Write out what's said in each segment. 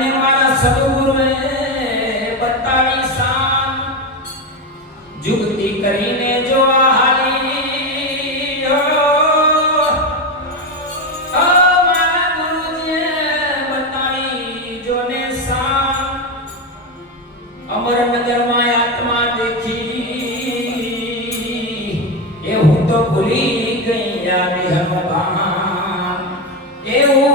અને મારા સદગુરુએ બતાવી શાન જુગતી કરીને જો આ હાલી હો. ઓ મારા ગુરુજીએ બતાવી જોને શાન અમર નગરમાં આત્મા દેખી એ હું તો ભૂલી ગઈ આ દેહનો ભાન એવું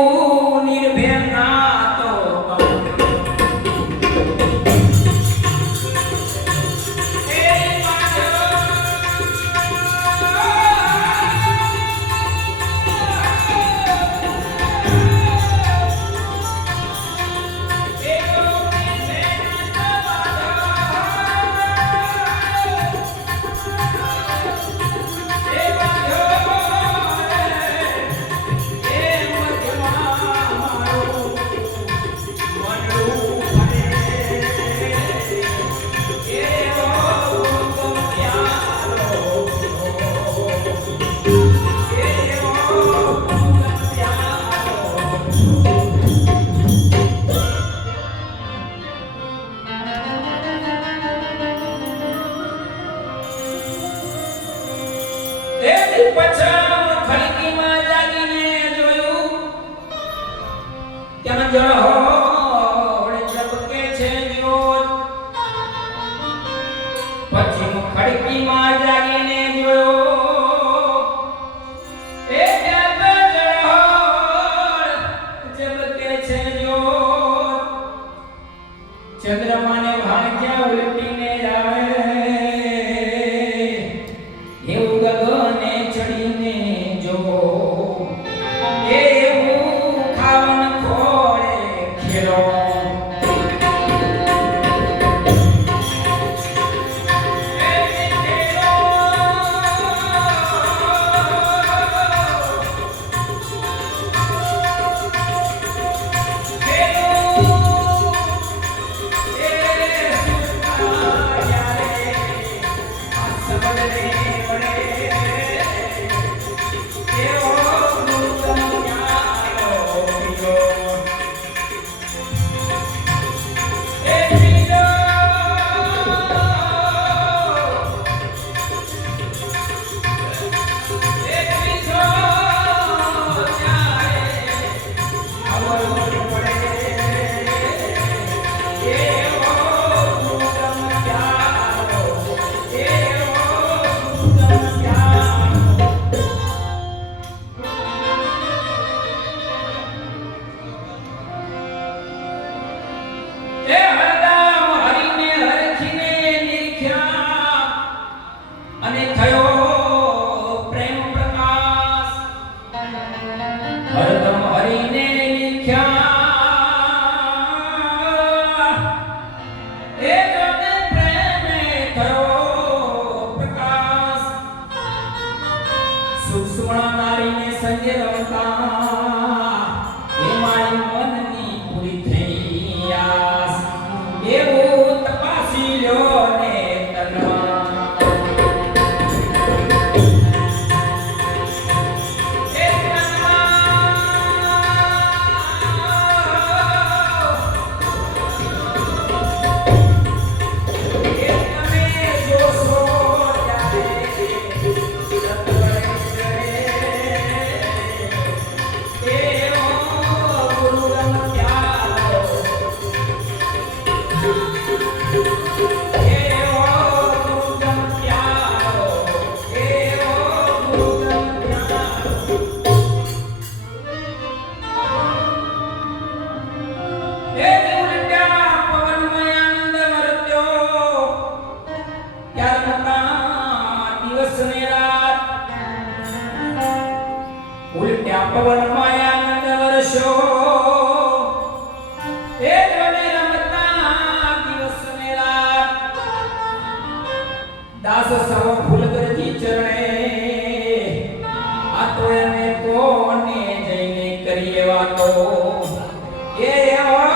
પછી જોયું. ત્યાં જળ Sanjay Ramta ઉલટ્યા પવનમાં આનંદ વર્ષો એ આ તો એને કોને જઈને કરીએ વાતો? એ આવા